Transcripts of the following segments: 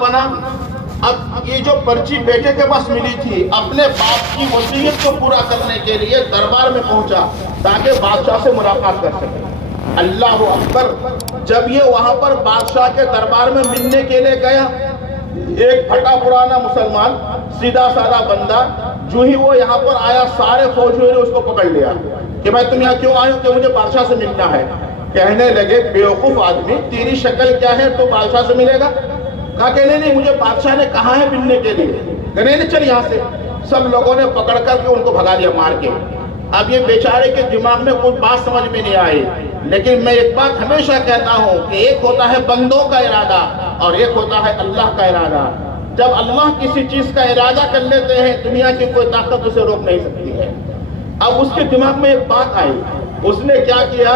بنا. اب یہ جو پرچی بیٹے کے پاس ملی تھی اپنے باپ کی وصیت کو پورا کرنے کے لیے دربار میں پہنچا تاکہ بادشاہ سے ملاقات کر سکے. اللہ اکبر. جب یہ وہاں پر بادشاہ کے دربار میں ملنے کے لیے گیا، ایک پھٹا پرانا مسلمان سیدھا سادہ بندہ جو ہی وہ یہاں پر آیا، سارے فوجیوں نے اس کو پکڑ لیا کہ بھائی تم یہاں کیوں آئے ہو؟ کہ مجھے بادشاہ سے ملنا ہے. کہنے لگے بیوقوف آدمی، تیری شکل کیا ہے تو بادشاہ سے ملے گا؟ کہا کہ نہیں مجھے بادشاہ نے کہا ہے ملنے کے لیے. کہ نہیں چل یہاں سے. سب لوگوں نے پکڑ کر کے ان کو بھگا دیا مار کے. اب یہ بیچارے کے دماغ میں کوئی بات سمجھ میں نہیں آئی. لیکن میں ایک بات ہمیشہ کہتا ہوں کہ ایک ہوتا ہے بندوں کا ارادہ اور ایک ہوتا ہے اللہ کا ارادہ. جب اللہ کسی چیز کا ارادہ کر لیتے ہیں دنیا کی کوئی طاقت اسے روک نہیں سکتی ہے. اب اس کے دماغ میں ایک بات آئی. اس نے کیا کیا؟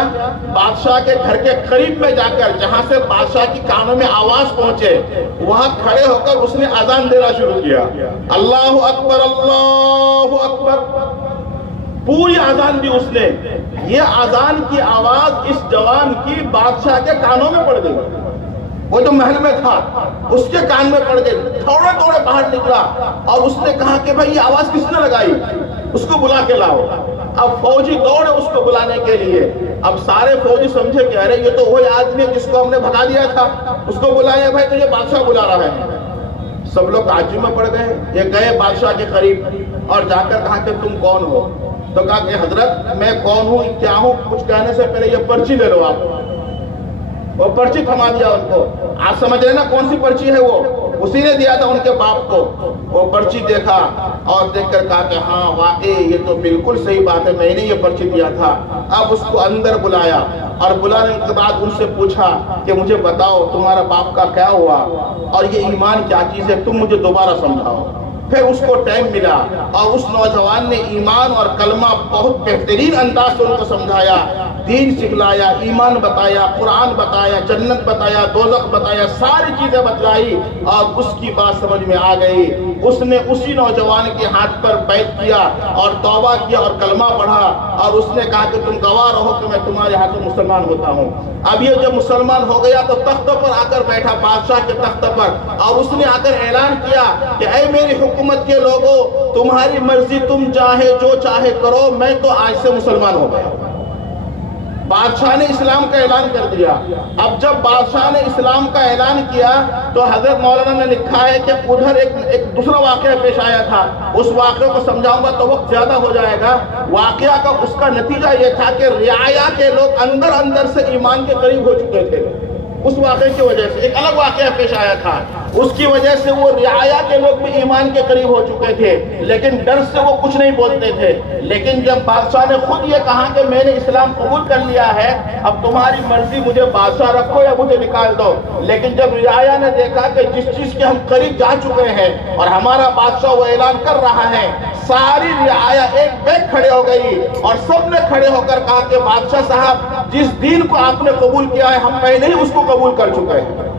بادشاہ کے گھر کے قریب میں جا کر جہاں سے بادشاہ کی کانوں میں آواز پہنچے وہاں کھڑے ہو کر اس نے اذان دینا شروع کیا. اللہ اکبر اللہ اکبر. پوری اذان دی اس نے. یہ اذان کی آواز اس جوان کی بادشاہ کے کانوں میں پڑ گئی. وہ جو محل میں تھا اس کے کان میں پڑ گئی. تھوڑے تھوڑے باہر نکلا اور اس نے کہا کہ بھائی یہ آواز کس نے لگائی؟ اس کو بلا کے لاؤ. اب فوجی دوڑے اس کو بلانے کے لیے. اب سارے فوجی سمجھے کہ ارے یہ تو وہی آدمی ہے جس کو ہم نے بھگا دیا تھا. اس کو بلایا، بھائی تجھے بادشاہ بلا رہا ہے. سب لوگ تعجب میں پڑ گئے. یہ گئے بادشاہ کے قریب اور جا کر کہا کہ تم کون ہو؟ تو کہا کہ حضرت میں کون ہوں کیا ہوں کچھ کہنے سے پہلے یہ پرچی لے لو آپ. وہ پرچی تھما دیا ان کو. آپ سمجھ رہے نا کون سی پرچی ہے؟ وہ اسی نے دیا تھا ان کے باپ کو. وہ پرچی دیکھا اور دیکھ کر کہا کہ ہاں واقعی یہ تو بالکل صحیح بات ہے، میں نے یہ پرچی دیا تھا. اب اس کو اندر بلایا اور بلانے کے بعد ان سے پوچھا کہ مجھے بتاؤ تمہارا باپ کا کیا ہوا اور یہ ایمان کیا چیز ہے، تم مجھے دوبارہ سمجھاؤ. پھر اس کو ٹائم ملا اور اس نوجوان نے ایمان اور کلمہ بہت بہترین انداز سے ان کو سمجھایا، دین سکھلایا، ایمان بتایا، قرآن بتایا، جنت بتایا، دوزخ بتایا، ساری چیزیں بتلائی اور اس کی بات سمجھ میں آ گئی. اس نے اسی نوجوان کے ہاتھ پر بیعت کیا اور توبہ کیا اور کلمہ پڑھا اور اس نے کہا کہ تم گواہ رہو کہ میں تمہارے ہاتھوں مسلمان ہوتا ہوں. اب یہ جب مسلمان ہو گیا تو تخت پر آ کر بیٹھا، بادشاہ کے تخت پر، اور اس نے آ کر اعلان کیا کہ اے میری حکومت کے لوگوں، تمہاری مرضی، تم چاہے جو چاہے کرو، میں تو آج سے مسلمان ہو گیا. بادشاہ نے اسلام کا اعلان کر دیا. اب جب بادشاہ نے اسلام کا اعلان کیا تو حضرت مولانا نے لکھا ہے کہ ادھر ایک دوسرا واقعہ پیش آیا تھا. اس واقعے کو سمجھاؤں گا تو وقت زیادہ ہو جائے گا. واقعہ کا اس کا نتیجہ یہ تھا کہ رعایا کے لوگ اندر سے ایمان کے قریب ہو چکے تھے. اس واقعے کی وجہ سے ایک الگ واقعہ پیش آیا تھا. اس کی وجہ سے وہ رعایا کے لوگ بھی ایمان کے قریب ہو چکے تھے لیکن ڈر سے وہ کچھ نہیں بولتے تھے. لیکن جب بادشاہ نے خود یہ کہا کہ میں نے اسلام قبول کر لیا ہے، اب تمہاری مرضی، مجھے بادشاہ رکھو یا مجھے نکال دو. لیکن جب رعایا نے دیکھا کہ جس چیز کے ہم قریب جا چکے ہیں اور ہمارا بادشاہ وہ اعلان کر رہا ہے، ساری رعایا ایک بیٹھ کھڑے ہو گئی اور سب نے کھڑے ہو کر کہا کہ بادشاہ صاحب، جس دین کو آپ نے قبول کیا ہے ہم پہلے ہی اس کو قبول کر چکے ہیں،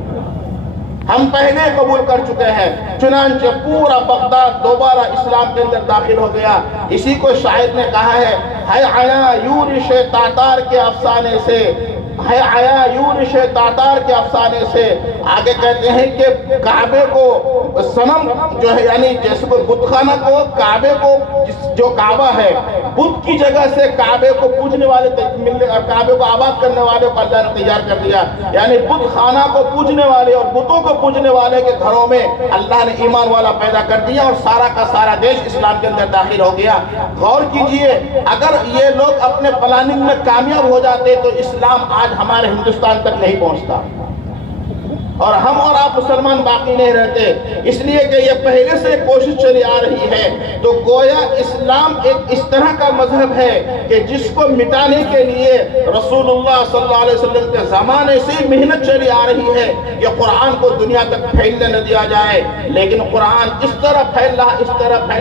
ہم پہلے قبول کر چکے ہیں. چنانچہ پورا بغداد دوبارہ اسلام کے اندر داخل ہو گیا. اسی کو شاعر نے کہا ہے آیا یورش تاتار کے افسانے سے، ہے آیا یورش تاتار کے افسانے سے. آگے کہتے ہیں کہ کعبے کو صنم جو ہے، یعنی جیسے کوئی بت خانہ کو، کعبے کو، جو کعبہ ہے بت کی جگہ سے کعبے کو پوجنے والے ملنے اور کعبے کو آباد کرنے والے کو اللہ نے تیار کر دیا. یعنی بت خانہ کو پوجنے والے اور بتوں کو پوجنے والے کے گھروں میں اللہ نے ایمان والا پیدا کر دیا اور سارا کا سارا دیش اسلام کے اندر داخل ہو گیا. غور کیجئے، اگر یہ لوگ اپنے پلاننگ میں کامیاب ہو جاتے تو اسلام آج ہمارے ہندوستان تک نہیں پہنچتا اور ہم اور آپ مسلمان باقی نہیں رہتے. اس لیے کہ یہ پہلے سے کوشش چلی آ رہی ہے. تو گویا اسلام ایک اس طرح کا مذہب ہے کہ جس کو مٹانے کے لیے رسول اللہ صلی اللہ علیہ وسلم کے زمانے سے محنت چلی آ رہی ہے کہ قرآن کو دنیا تک پھیلنے نہ دیا جائے. لیکن قرآن اس طرح پھیل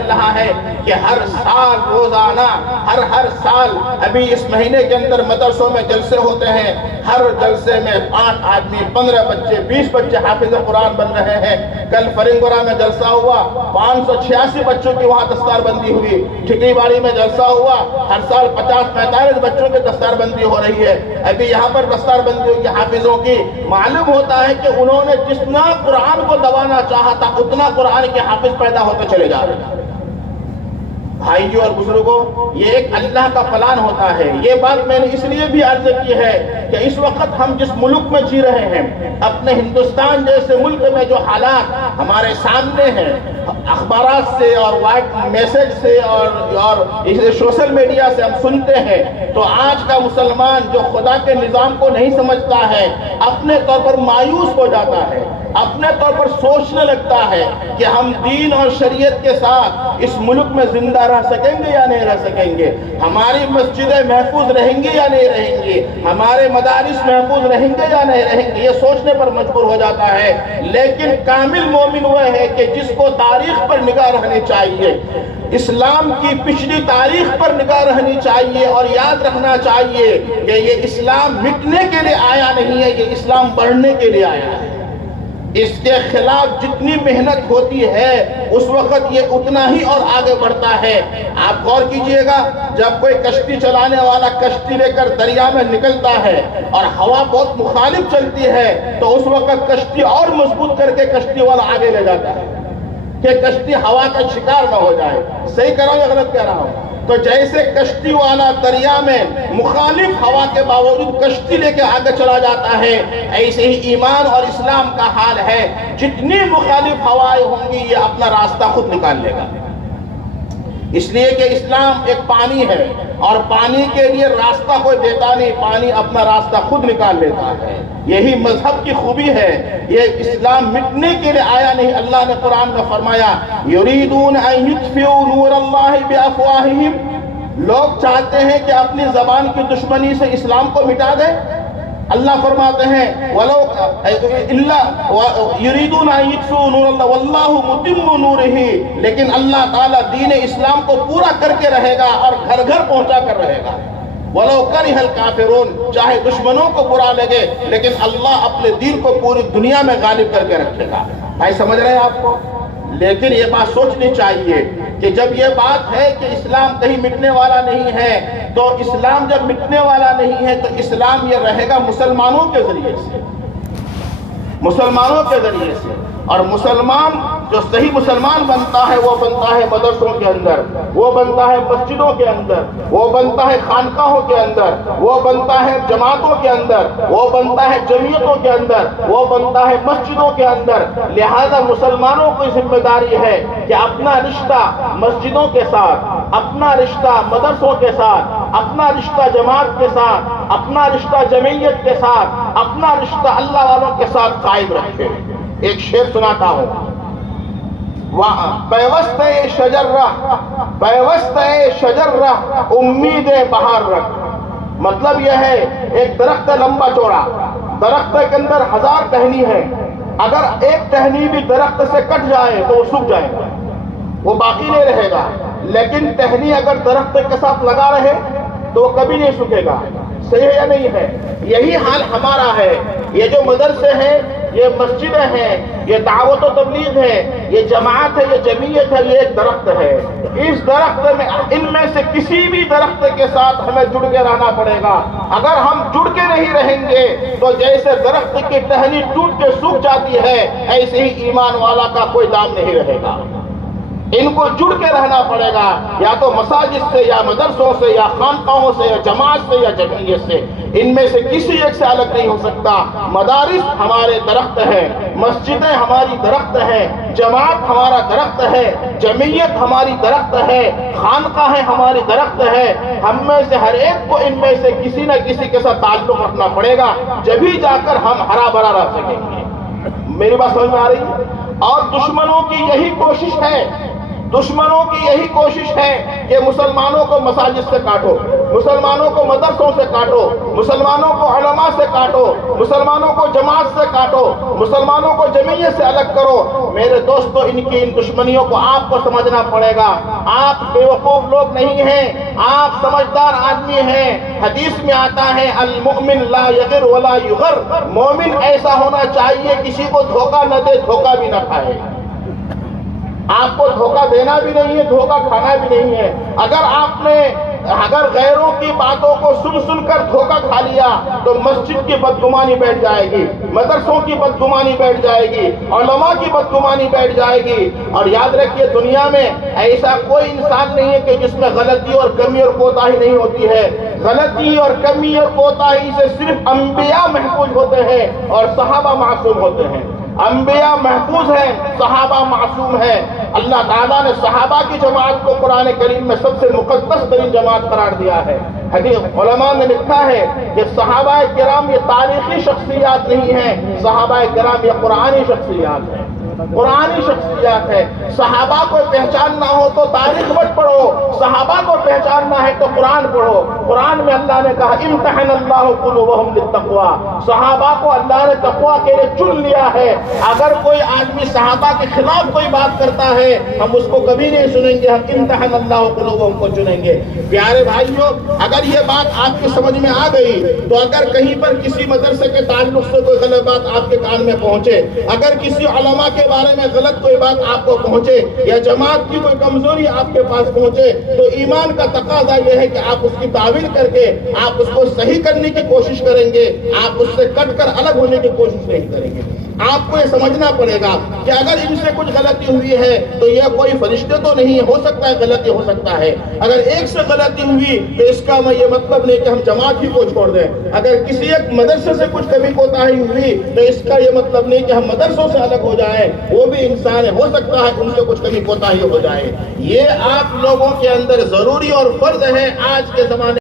رہا ہے کہ ہر سال روزانہ ہر سال، ابھی اس مہینے کے اندر مدرسوں میں جلسے ہوتے ہیں، ہر جلسے میں 8 آدمی، 15 بچے، 20 20 بچے حافظ قرآن بن رہے ہیں. کل فرنگورا میں جلسہ ہوا, 586 بچوں کی وہاں دستار بندی ہوئی. ٹھکری باڑی میں جلسہ ہوا, ہر سال 50-45 بچوں کی دستار بندی ہو رہی ہے. ابھی یہاں پر دستار بندی ہوگی حافظوں کی. معلوم ہوتا ہے کہ انہوں نے جتنا قرآن کو دبانا چاہا تھا اتنا قرآن کے حافظ پیدا ہوتے چلے جا رہے ہیں. بھائیوں اور بزرگوں, یہ ایک اللہ کا پلان ہوتا ہے. یہ بات میں نے اس لیے بھی عرض کی ہے کہ اس وقت ہم جس ملک میں جی رہے ہیں, اپنے ہندوستان جیسے ملک میں جو حالات ہمارے سامنے ہیں, اخبارات سے اور وائٹ میسج سے اور سوشل میڈیا سے ہم سنتے ہیں, تو آج کا مسلمان جو خدا کے نظام کو نہیں سمجھتا ہے اپنے طور پر مایوس ہو جاتا ہے, اپنے طور پر سوچنے لگتا ہے کہ ہم دین اور شریعت کے ساتھ اس ملک میں زندہ رہ سکیں گے یا نہیں رہ سکیں گے, ہماری مسجدیں محفوظ رہیں گی یا نہیں رہیں گی, ہمارے مدارس محفوظ رہیں گے یا نہیں رہیں گے, یہ سوچنے پر مجبور ہو جاتا ہے. لیکن کامل مومن وہ ہے کہ جس کو تاریخ پر نگاہ رہنی چاہیے, اسلام کی پچھلی تاریخ پر نگاہ رہنی چاہیے اور یاد رکھنا چاہیے کہ یہ اسلام مٹنے کے لیے آیا نہیں ہے, یہ اسلام بڑھنے کے لیے آیا ہے. اس کے خلاف جتنی محنت ہوتی ہے اس وقت یہ اتنا ہی اور آگے بڑھتا ہے. آپ غور کیجئے گا, جب کوئی کشتی چلانے والا کشتی لے کر دریا میں نکلتا ہے اور ہوا بہت مخالف چلتی ہے تو اس وقت کشتی اور مضبوط کر کے کشتی والا آگے لے جاتا ہے کہ کشتی ہوا کا شکار نہ ہو جائے. صحیح کہہ رہا ہوں یا غلط کہہ رہا ہوں؟ تو جیسے کشتی والا دریا میں مخالف ہوا کے باوجود کشتی لے کے آگے چلا جاتا ہے, ایسے ہی ایمان اور اسلام کا حال ہے. جتنی مخالف ہوائیں ہوں گی یہ اپنا راستہ خود نکال لے گا. اس لیے کہ اسلام ایک پانی ہے اور پانی کے لیے راستہ کوئی دیتا نہیں, پانی اپنا راستہ خود نکال لیتا ہے. یہی مذہب کی خوبی ہے. یہ اسلام مٹنے کے لیے آیا نہیں. اللہ نے قرآن میں فرمایا یریدون ان یطفئوا نور اللہ بافواہہم, لوگ چاہتے ہیں کہ اپنی زبان کی دشمنی سے اسلام کو مٹا دیں. اللہ فرماتے ہیں ولو الا یریدون ان یطفئوا نور اللہ واللہ متم نورہ, لیکن اللہ تعالیٰ دین اسلام کو پورا کر کے رہے گا اور گھر گھر پہنچا کر رہے گا. وَلَوْ كَرِهَ الْكَافِرُونَ, چاہے دشمنوں کو برا لگے لیکن اللہ اپنے دین کو پوری دنیا میں غالب کر کے رکھے گا. بھائی سمجھ رہے ہیں آپ کو؟ لیکن یہ بات سوچنی چاہیے کہ جب یہ بات ہے کہ اسلام کہیں مٹنے والا نہیں ہے, تو اسلام جب مٹنے والا نہیں ہے تو اسلام یہ رہے گا مسلمانوں کے ذریعے سے, مسلمانوں کے ذریعے سے. اور مسلمان جو صحیح مسلمان بنتا ہے وہ بنتا ہے مدرسوں کے اندر, وہ بنتا ہے مسجدوں کے اندر, وہ بنتا ہے خانقاہوں کے اندر, وہ بنتا ہے جماعتوں کے اندر, وہ بنتا ہے جمعیتوں کے اندر, وہ بنتا ہے مسجدوں کے اندر. لہذا مسلمانوں کی ذمہ داری ہے کہ اپنا رشتہ مسجدوں کے ساتھ, اپنا رشتہ مدرسوں کے ساتھ, اپنا رشتہ جماعت کے ساتھ, اپنا رشتہ جمعیت کے ساتھ, اپنا رشتہ اللہ والوں کے ساتھ قائم رکھے. ایک شعر سناتا ہوں, پیوست شجر رہ, پیوست شجر رہ, امید بہار رکھ. مطلب یہ ہے ایک درخت لمبا چوڑا, درخت کے اندر 1000 ٹہنی ہے, اگر ایک ٹہنی بھی درخت سے کٹ جائے تو وہ سوکھ جائے گا, وہ باقی نہیں رہے گا. لیکن ٹہنی اگر درخت کے ساتھ لگا رہے تو وہ کبھی نہیں سوکھے گا. صحیح ہے یا نہیں ہے؟ یہی حال ہمارا ہے. یہ جو مدرسے ہیں, یہ مسجدیں ہیں, یہ دعوت و تبلیغ ہے, یہ جماعت ہے, یہ جمعیت ہے, یہ ایک درخت ہے. اس درخت میں, ان میں سے کسی بھی درخت کے ساتھ ہمیں جڑ کے رہنا پڑے گا. اگر ہم جڑ کے نہیں رہیں گے تو جیسے درخت کی ٹہنی ٹوٹ کے سوکھ جاتی ہے, ایسے ہی ایمان والا کا کوئی دام نہیں رہے گا. ان کو جڑ کے رہنا پڑے گا, یا تو مساجد سے, یا مدرسوں سے, یا خانقاہوں سے, یا جماعت سے, یا جمعیت سے. ان میں سے کسی ایک سے الگ نہیں ہو سکتا. مدارس ہمارے درخت ہیں, مسجدیں ہماری درخت ہیں, جماعت ہمارا درخت ہے, جمعیت ہماری درخت ہے, خانقاہیں ہماری درخت ہے. ہم میں سے ہر ایک کو ان میں سے کسی نہ کسی کے ساتھ تعلق رکھنا پڑے گا, جبھی جا کر ہم ہرا بھرا رہ سکیں گے. میری بات سمجھ میں آ رہی ہے؟ اور دشمنوں کی یہی کوشش ہے دشمنوں کی یہی کوشش ہے کہ مسلمانوں کو مساجد سے کاٹو، مسلمانوں کو مدرسوں سے کاٹو، مسلمانوں کو علماء سے کاٹو، مسلمانوں کو جماعت سے کاٹو، مسلمانوں کو جمعیت سے الگ کرو۔ میرے دوستو، ان کی ان دشمنیوں کو آپ کو سمجھنا پڑے گا۔ آپ بیوقوف لوگ نہیں ہیں، آپ سمجھدار آدمی ہیں۔ حدیث میں آتا ہے المؤمن لا یغر ولا یغر، مومن ایسا ہونا چاہیے کسی کو دھوکہ نہ دے، دھوکہ بھی نہ کھائے۔ آپ کو دھوکہ دینا بھی نہیں ہے، دھوکہ کھانا بھی نہیں ہے۔ اگر غیروں کی باتوں کو سن کر دھوکہ کھا لیا تو مسجد کی بدگمانی بیٹھ جائے گی، مدرسوں کی بدگمانی بیٹھ جائے گی، علماء کی بدگمانی بیٹھ جائے گی۔ اور یاد رکھیے، دنیا میں ایسا کوئی انسان نہیں ہے کہ جس میں غلطی اور کمی اور کوتاہی نہیں ہوتی ہے۔ غلطی اور کمی اور کوتاہی سے صرف انبیاء محفوظ ہوتے ہیں اور صحابہ معصوم ہوتے ہیں۔ انبیاء محفوظ ہیں، صحابہ معصوم ہیں۔ اللہ تعالیٰ نے صحابہ کی جماعت کو قرآن کریم میں سب سے مقدس ترین جماعت قرار دیا ہے۔ حدیث علماء نے لکھا ہے کہ صحابہ کرام یہ تاریخی شخصیات نہیں ہیں، صحابہ کرام یہ قرآنی شخصیات ہیں، قرآنی شخصیات ہے۔ صحابہ کو پہچاننا ہو تو تاریخ مت پڑھو، صحابہ کو پہچاننا ہے تو قرآن پڑھو۔ قرآن میں اللہ نے کہا امتحن اللہ قلوبہم للتقوی، صحابہ کو اللہ نے تقوی کے لیے چن لیا ہے۔ اگر کوئی آدمی صحابہ کے خلاف کوئی بات کرتا ہے ہم اس کو کبھی نہیں سنیں گے، ہم امتحن اللہ قلوبہم کو چنیں گے۔ پیارے بھائیوں، اگر یہ بات آپ کی سمجھ میں آ گئی تو اگر کہیں پر کسی مدرسے کے تعلق سے کوئی غلط بات آپ کے کان میں پہنچے، اگر کسی علماء کے بارے میں غلط کوئی بات آپ کو پہنچے یا جماعت کی کوئی کمزوری آپ کے پاس پہنچے، تو ایمان کا تقاضا یہ ہے کہ آپ اس کی تعویل کر کے آپ اس کو صحیح کرنے کی کوشش کریں گے، آپ اس سے کٹ کر الگ ہونے کی کوشش نہیں کریں گے۔ آپ کو یہ سمجھنا پڑے گا کہ اگر ان سے کچھ غلطی ہوئی ہے تو یہ کوئی فرشتے تو نہیں ہے، ہو سکتا ہے غلطی ہو سکتا ہے۔ اگر ایک سے غلطی ہوئی تو اس کا یہ مطلب نہیں کہ ہم جماعت ہی کو چھوڑ دیں۔ اگر کسی ایک مدرسے سے کچھ کمی کوتاہی ہوئی تو اس کا یہ مطلب نہیں کہ ہم مدرسوں سے الگ ہو جائیں، وہ بھی انسان ہے، ہو سکتا ہے ان سے کچھ کمی کوتاہی ہو جائے۔ یہ آپ لوگوں کے اندر ضروری اور فرض ہے آج کے زمانے